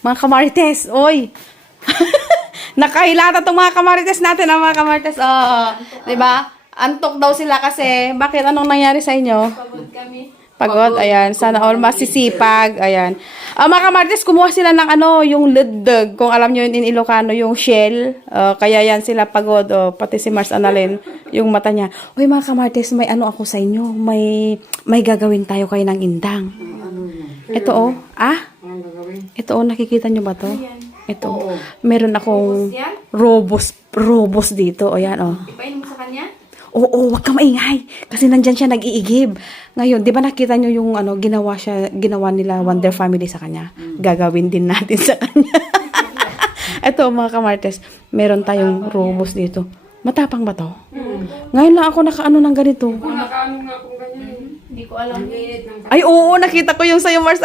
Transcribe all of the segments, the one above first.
Mga kamarites, oy. Nakahilata tong mga kamarites natin, mga kamarites. Oh, 'di ba? Antok daw sila kasi bakit anong nangyari sa inyo? Pagod kami. Pagod, ayan. Sana all masisipag, ayan. Mga kamarites, kumuha sila ng yung ledeg. Kung alam nyo yun in Ilocano, yung shell. Kaya yan sila pagod. Pati si Mars Annalyn, yung mata niya. Uy, mga kamarites, may ako sa inyo. May gagawin tayo kayo ng indang. Ito, Ito, nakikita nyo ba to? Ito, meron akong robos dito. O yan, Ipain mo sa kanya? Oo, wag ka maingay. Kasi nandyan siya nag-iigib. Ngayon, di ba nakita nyo yung ginawa nila Wonder Family sa kanya? Gagawin din natin sa kanya. Ito, mga kamartes, meron tayong robos dito. Matapang ba to? Ngayon lang ako nakaano ng ganito. Nakaano nga kung ganyan. Hindi ko alam. Ay, oo, nakita ko yung sa'yo, Mars.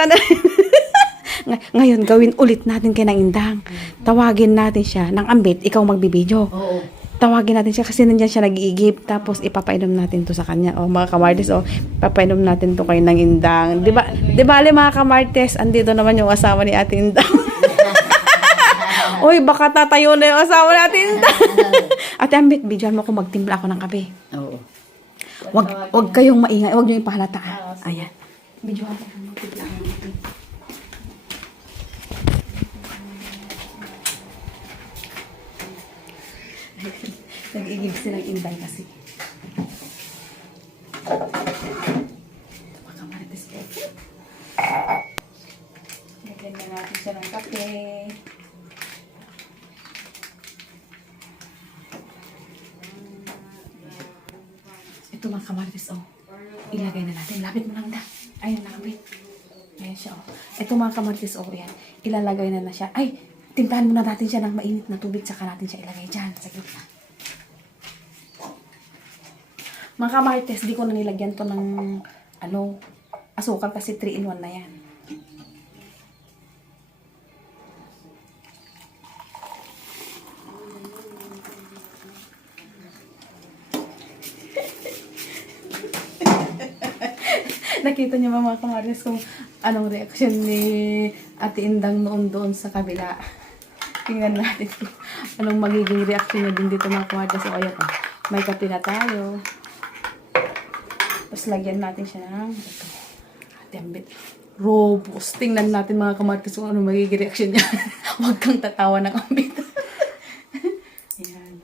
Ngayon, gawin ulit natin kay ng indang. Tawagin natin siya ng ambit, ikaw magbibideo. Oo. Tawagin natin siya kasi nandiyan siya nag-iigib. Tapos ipapainom natin to sa kanya. Mga kamartes, papainom natin to kayo ng indang. Di ba mga kamartes, andito naman yung asawa ni Ate Indang. Uy, baka tatayo na yung asawa ni Ate Indang. Ate Ambit, bidyoan mo ko magtimpla ako ng kape. Oo. Wag kayong maingay, wag niyo ipahalata. Ayan. Bidyoan mo ko magtimpla ako ng kape. Nag-iigib silang indang kasi. Mga kamarites ko. Lagyan na natin siya ng kape. Ito mga kamarites, ilagay na natin. Lapit mo lang da. Ayun, lapit. Ayan siya, Ito mga kamarites, yan. Ilalagay na siya. Ay, timplahan muna natin siya ng mainit na tubig, saka natin siya ilagay dyan sa gitna. Mga kamarites, di ko na nilagyan to ng asukal kasi 3-in-1 na yan. Nakita niyo ba mga kamarites kung anong reaksyon ni Ate Indang noon doon sa kabila? Tingnan natin kung anong magiging reaksyon niya din dito mga kamarites. O ayan, may kape na tayo. Tapos lagyan natin siya ng ito. Ate Ambit. Robust. Tingnan natin mga kamarites kung anong magiging reaksyon niya. Huwag kang tatawa ng Ambit. Ayan.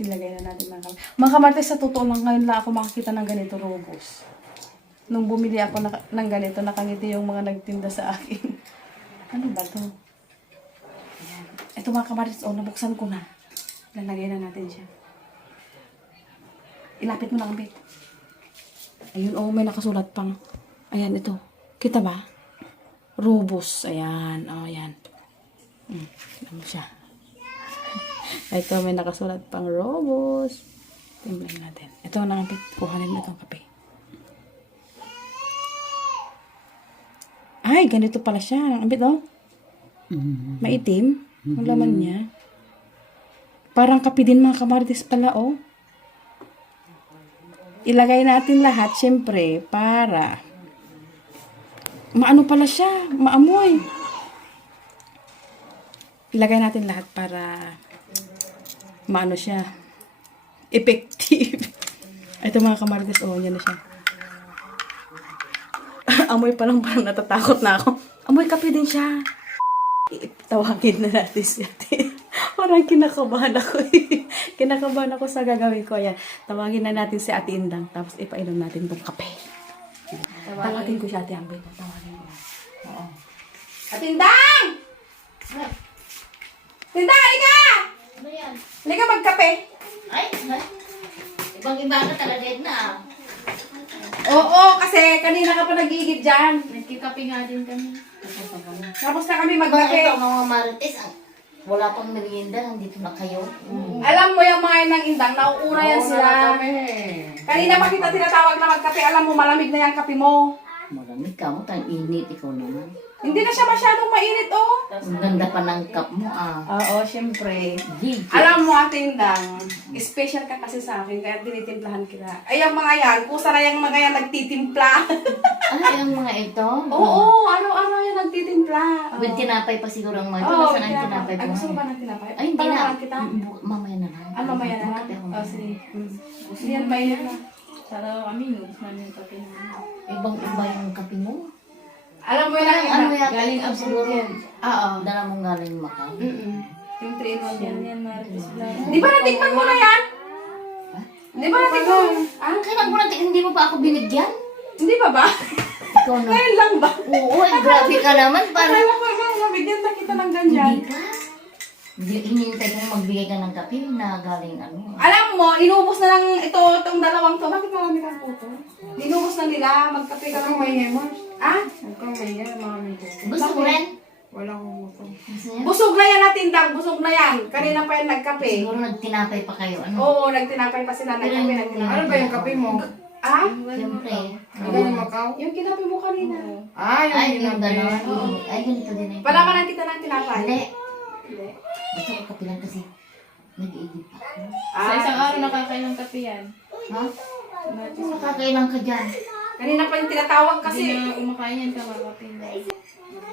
Ilagay na natin mga kamarites. Mga kamarites, sa totoo lang ngayon lang ako makakita ng ganito robust. Nung bumili ako ng ganito, nakangiti yung mga nagtinda sa akin. Ano ba to? Ayan. Ito mga kamarites, nabuksan ko na. Lalagay na natin siya. Ilapit mo na, Ambit. Ayun, may nakasulat pang. Ayan, ito. Kita ba? Rubus. Ayan, ayan. Ano siya? Ito, may nakasulat pang Rubus. Timplahin natin. Ito na, Ambit. Kuhanin mo itong kape. Ay, ganito pala siya. Ambit, maitim. Ang laman niya. Parang kape din mga kamarites pala, Ilagay natin lahat, syempre, para maano pala siya, maamoy. Ilagay natin lahat para maano siya, effective. Ito mga kamarites, yan na siya. Amoy pa lang parang natatakot na ako. Amoy kape din siya. Tawagin na natin si Ate. Parang kinakabahan ako Kinakabahan ako sa gagawin ko. Ayan. Tawagin na natin si Ate Indang. Tapos ipainom natin itong kape. Tawagin ko siya, Ate Ambit. Tawagin ko. Oo. Ate Indang! Indang, halika! Ano yan? Halika magkape. Ay, ibang-iba na talaga na. Oo, kasi kanina ka pa nag-iigib dyan. Nagkikape nga din kami. Tapos na kami Bakit magkape. ito mga marites? Wala pang merienda, nandito na kayo. Alam mo yung mga yan ng Indang, nauuna yan sila. Kanina pa kita tinatawag na magkape, alam mo malamig na yung kape mo. Malamig ka mo, tayong init ikaw naman. Hindi na siya masyadong mainit, Ang ganda pa ng cup mo Oo, syempre. Gigi. Alam mo, Ate Indang, special ka kasi sa akin, kaya tinitimplahan kita. Ay, yung mga yan, kusa na yung mga yan nagtitimpla. Ano yung mga ito? Oo, araw-araw yan nagtitimpla. sila. With tinapay pa siguro ang mga. Oo, Nasaan ang tinapay Ay, po? gusto mo ba ng tinapay? Ay, hindi na. Palawaran kita. Mamaya na lang. Ah, mamaya na lang. Kape ako Oh, mamaya. sige. Hindi yan, mainit na. Sana kami, nubos namin yung kape namin. Ibang-iba yung kape mo. Alam mo yan, Ano yata Galing ito abroad siguro? yan. Oo. Dala mong galing Macau. Yung 3-in-1 yan. Yan, Marites lang. Di ba natikman mo na yan? Di ba natikman mo? Ah, Kailan mo natin, hindi mo pa ako binigyan? hindi pa ba? Ikaw na. Ngayon lang ba? Oo, ay, grabe ka naman. Para Kaya ko nga, mabigyan na kita ng ganyan. hindi ka. Hinihintay kong magbigay ka ng kape na galing ano. Alam mo, inubos na lang itong dalawang to. Bakit marami kang puto? Inubos na nila, magkape ka lang may hemon. Ah? Huwag kang mahiya, mami ko. Gusto mo rin? Wala akong gusto. Gusto niya? Busog na yan natin, Dag. Busog na yan. Kanina pa yan nagkape. Siguro nagtinapay pa kayo. Ano? Oo, nagtinapay pa sila. Nagkape, nagtinapay. Ano ba yung kape mo? Ah? Siyempre. Ang galing Macau? Yung kinape mo kanina. Ah, yung Ay, yung tinapay. gano'n. Ay, ganito din ay. Palamanan kita ng tinapay. Hindi. Hindi. Gusto ko kape lang kasi nag-iigib pa ako. Sa isang araw nakakailang kape yan. Ha? Nakakailang ka dyan. Kanina pa yung tinatawag Kasi kasi. na kumakain yan, kakakape na.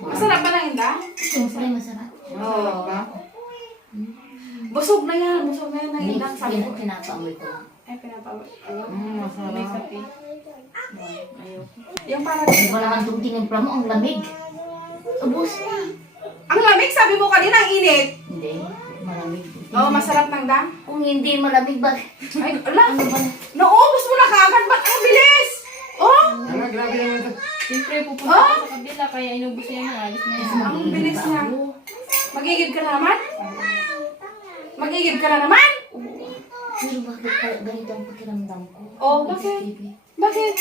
Masarap ba na inda? Siyempre, masarap. Masarap ba? Busog na yan. Busog na yan na Hindi, inda. Sabi ko. pinapaamoy ko. Ay, pinapawag. Ano? May Masarap. kape. Yung parang... Di ba naman itong tinimpla mo, ang lamig. Ubus na. Ang lamig, sabi mo kanina, ang init. Hindi, malamig. Oo, masarap ng dam. Kung hindi malamig ba? Ay, ala. Ano ba? Naubos mo na kaagad. Ba't ang bilis? Oh, Ano, grabe naman ito. Siyempre, pupunta ko sa kabila, kaya inubos niya yung alis na yan. ang bilis na. Magigib ka na naman? Magigib ka na naman? Pero bakit pa ganito ang pakiramdam ko? Oh, bakit? Baby, Bakit?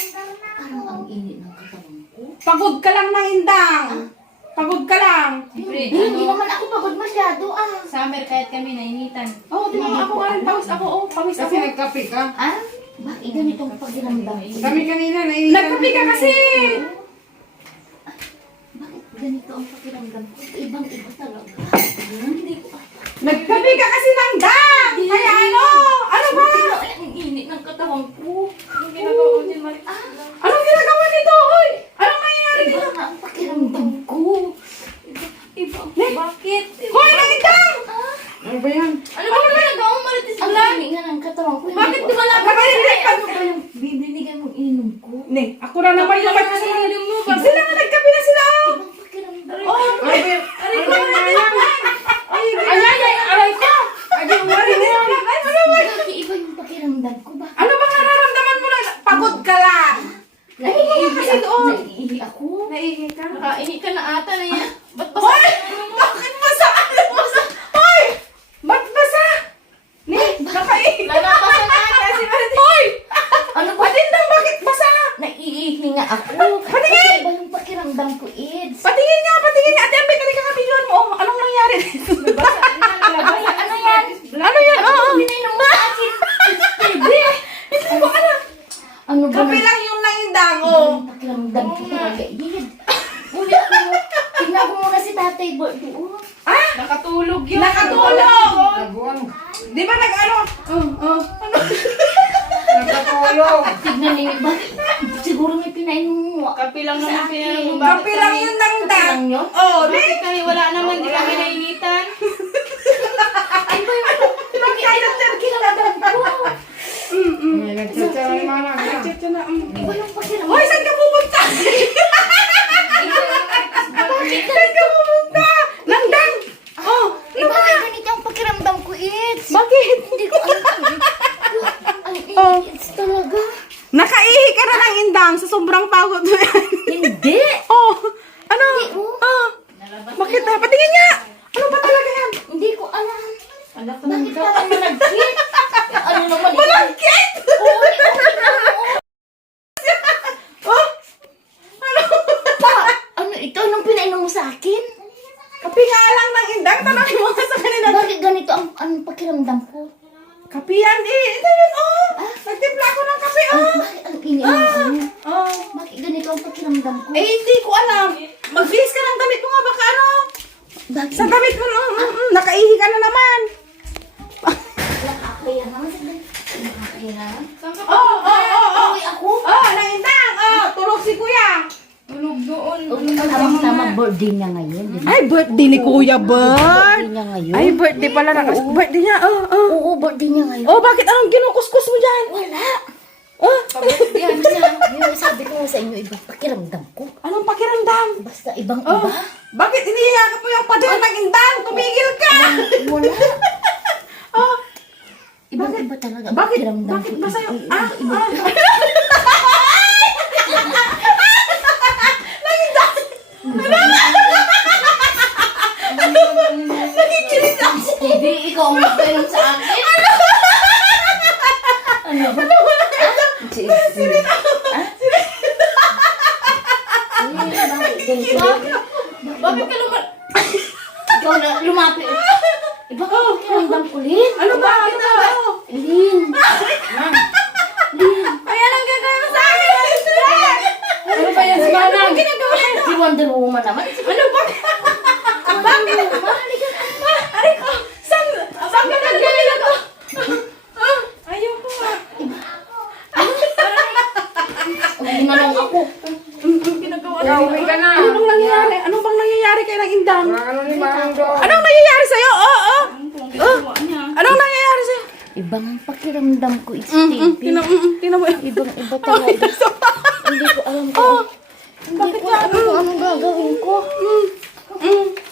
parang ang init ng katawan ko. Pagod ka lang na indang. Pagod ka lang. Siyempre, Hindi ano, naman ako pagod masyado summer kahit kami nainitan. Oo, di ba ako nga rin pawis ako. Oh, pawis Kasi ako. nagkape ka. Ah? Bakit ganito ang pakiramdam ko? Kami kanina, naiinitan. Nagkape ka kasi. Bakit ganito ang pakiramdam ko? Ibang-iba talaga. Hindi ko Nagkape ka kasi ng dam. Kaya ano? Ano ba? Ay, ang init ng katawan ko. Yung ginagawa ko din, Marites lang. Anong ginagawa nito? Hoy! Anong nangyayari Iba dito? na ang pakiramdam ko. Iba. Bakit? Hoy, naindang! Ano ba yan? Ano ba yung ginagawa mo, Marites Ang lang? init nga ng katawan ko. Bakit Hindi di ko ba alam. nakakainit? Ano ba yung bibinigay mong ininom ko? Ne, ako na naman yung Kapag nasilim mo, bakit? Sila nga nagkape na sila. Ibang pakiramdam. Oh, Ano ba yan? Aray ko, ay, aray ko. Ay, marinig lang. Ay, ano ba? Bakit iba yung pakiramdam ko? Bakit? Ano bang nararamdaman mo na? Pagod ka lang. Naiihi kasi doon. Naiihi ako. Naihi ka? Nakaihi ka na ata na yan. Ba't ba Hoy! Bakit basa? Ano basa? Hoy! Ba't basa? Ne, nakaihi. lalabasan na kasi Marites? Hoy! Ano ba? Patin lang, bakit basa? Naiihi nga ako. Patingin! Bakit iba yung pakiramdam ko, Eds? Patingin nga, patingin nga. Ate, Ambit, halika ka, videoan mo. Oh, anong nangyari? Ano yan? Ano yan? Oo. Pinainom mo sa akin. Baby! Hindi ko alam. Ano ba? Kape lang yung naindang, Iba oh. yung pakiramdam ko talaga, Ed. Ulit mo. Tingnan ko muna si Tatay Bert doon. Ah! Nakatulog yun. Nakatulog! Nabuang. Di ba nag-ano? Ano? Nagkatulog. Tignan niyo, bakit? Siguro may pinainom mo. Kape lang naman pinainom. Kape lang yun ng Kape lang yun? Oh, ne? Bakit kami wala naman, di kami nainitan. Pakiramdam ko. May nagtsatsa ng mga anak. Cheche na. Iba yung pakiramdam. Hoy, saan ka pupunta? Saan ka pupunta? Nandang! Oh, Iba nga ganito ang pakiramdam ko, Eds. bakit? Hindi ko alam. Ang Oh. Eds talaga. Nakaihi ka na ng indang sa sobrang pagod mo yan. Hindi. Oh, ano? oh. Oh, bakit na? Patingin nga! Ano ba talaga yan? Hindi ko alam. Anak ko Bakit parang malagkit? Ano naman? Malagkit! Oo, Oh, ano? ano ito? Anong pinainom mo sa akin? Kape nga lang ng indang. Tanongin mo nga sa kanila. Bakit ganito ang pakiramdam ko? Kape yan eh. Ito yun, oh. Nagtimpla ako ng kape, oh. Bakit ang iniinom mo? Oh. Bakit ganito ang pakiramdam ko? Eh, hindi ko alam. Magbihis ka ng damit mo nga, baka ano. Bakit? Sa damit mo, nakaihi ka na naman. Nakakaya naman. Nakakaya naman. Saan ka Oh, oh, oh, oh. Uy, ako? Oh, naindang. Oh, tulog si kuya. tulog doon? Alam mo, tama, birthday niya ngayon. Di ba? Ay, birthday ni Kuya Bert. Birthday niya ngayon. Ay, birthday pala na. Birthday niya. Oo, birthday niya ngayon. Oh, bakit anong kinukuskus mo dyan? Wala. Oh, Pag-birthday niya. Yung sabi ko nga sa inyo, ibang pakiramdam ko. anong pakiramdam? Basta ibang Oh, iba. bakit inihiyakap mo yung pader ng indang? Tumigil ka! Wala. Oh, Ibang iba talaga. bakit? Pakiramdam Bakit ko. ba sa'yo? Iba. Hindi, ikaw ang magpainom sa akin. Ano ba? Bakit ka lumal... Ikaw na lumapit. Iba ka pakiramdam ko, Lin. ano ba? Ano ba? Lin. Ayan ang gagawin mo sa akin! Ano ba yan si Manang? Si Wonder Woman naman. Ano ba? Bakit? Aray ko! Saan ka nagdali ako? Ayaw ko nga. Ginanong ako. Ginagawa Uwi ka na. Anong nangyayari? Ano bang nangyayari kay ng indang? Ano ni Manang doon? Anong nangyayari sa'yo? Anong nangyayari sa'yo? Ibang ang pakiramdam ko, Stevie. Tinan mo. Ibang iba talaga. Hindi ko alam kung... Hindi ko alam kung anong gagawin ko.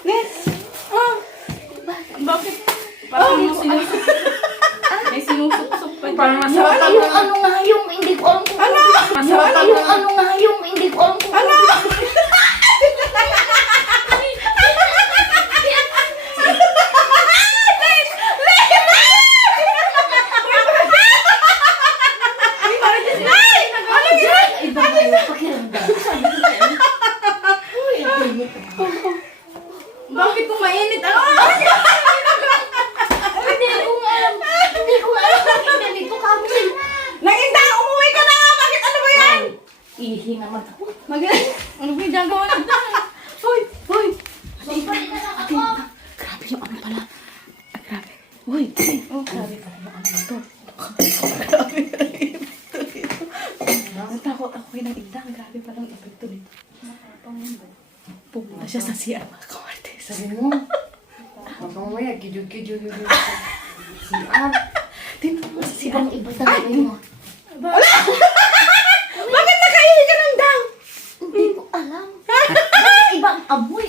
Yes. Bakit? Parang may sinusok. May sinusok pa. Parang masarap Yung ano nga yung hindi ko alam kung... Ano? Yung ano nga yung hindi ko alam kung... Ano? Ibang iba pakiramdam. Bakit kung mainit? Ano? Hindi ko nga alam. Hindi ko nga alam bakit ganito kami. Nang indang, umuwi ka na! Bakit ano ba yan? Ihi naman ako. Ano ba yung gagawa nito? Hoy! Hoy! Sobrang na lang ako. Grabe yung ano pala. Grabe. Hoy! Oh, grabe ka naman ano ito. Natakot ako kay ng indang. Grabe palang epekto nito. Pumunta siya sa CR mga kamartes. Sabi mo. Huwag kang umaya. Kidyo-kidyo yung CR. Tingnan mo si Ibang iba talaga yun. Bakit nakaihi ka ng dang? Hindi ko alam. Bakit ibang amoy?